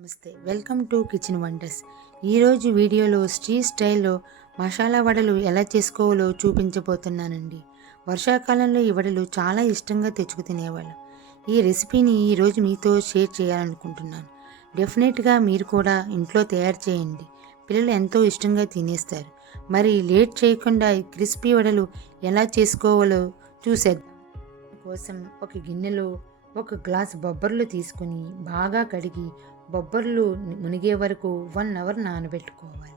నమస్తే, welcome to kitchen wonders. ఈరోజు వీడియోలో స్ట్రీట్ స్టైల్లో మసాలా వడలు ఎలా చేసుకోవాలో చూపించబోతున్నానండి. వర్షాకాలంలో ఈ వడలు చాలా ఇష్టంగా తెచ్చుకు తినేవాళ్ళం. ఈ రెసిపీని ఈరోజు మీతో షేర్ చేయాలనుకుంటున్నాను. డెఫినెట్గా మీరు కూడా ఇంట్లో తయారు చేయండి, పిల్లలు ఎంతో ఇష్టంగా తినేస్తారు. మరి లేట్ చేయకుండా ఈ క్రిస్పీ వడలు ఎలా చేసుకోవాలో చూసేద్దాం. కోసం ఒక గిన్నెలో ఒక గ్లాస్ బొబ్బర్లు తీసుకుని బాగా కడిగి బొబ్బర్లు మునిగే వరకు 1 అవర్ నానబెట్టుకోవాలి.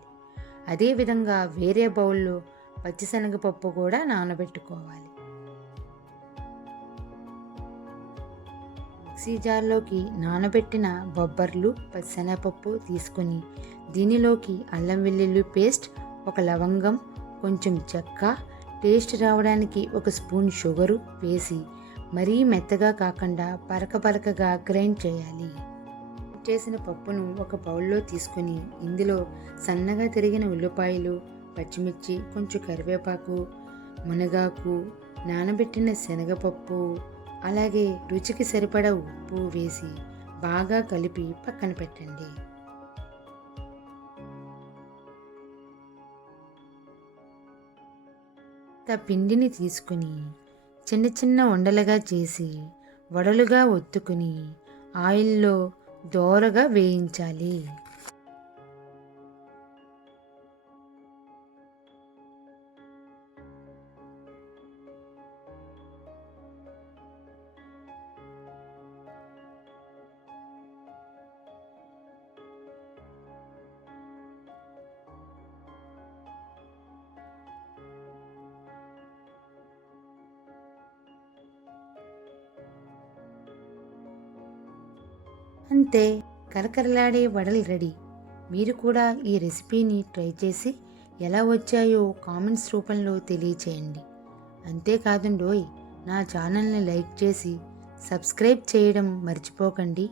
అదేవిధంగా వేరే బౌల్లో పచ్చిశనగపప్పు కూడా నానబెట్టుకోవాలి. మిక్సీ జార్లోకి నానబెట్టిన బొబ్బర్లు పచ్చిశనగపప్పు తీసుకుని దీనిలోకి అల్లం వెల్లుల్లి పేస్ట్, ఒక లవంగం, కొంచెం చెక్క, టేస్ట్ రావడానికి ఒక స్పూన్ షుగరు వేసి మరీ మెత్తగా కాకుండా పరకగా గ్రైండ్ చేయాలి. చేసిన పప్పును ఒక బౌల్లో తీసుకొని ఇందులో సన్నగా తరిగిన ఉల్లిపాయలు, పచ్చిమిర్చి, కొంచెం కరివేపాకు, మునగాకు, నానబెట్టిన శనగపప్పు, అలాగే రుచికి సరిపడా ఉప్పు వేసి బాగా కలిపి పక్కన పెట్టండి. పిండిని తీసుకుని చిన్న చిన్న ఉండలుగా చేసి వడలుగా ఒత్తుకుని ఆయిల్లో దోరగా వేయించాలి. అంతే, కరకరలాడే వడలు రెడీ. మీరు కూడా ఈ రెసిపీని ట్రై చేసి ఎలా వచ్చాయో కామెంట్స్ రూపంలో తెలియచేయండి. అంతేకాదండోయ్, నా ఛానల్ని లైక్ చేసి సబ్స్క్రైబ్ చేయడం మర్చిపోకండి.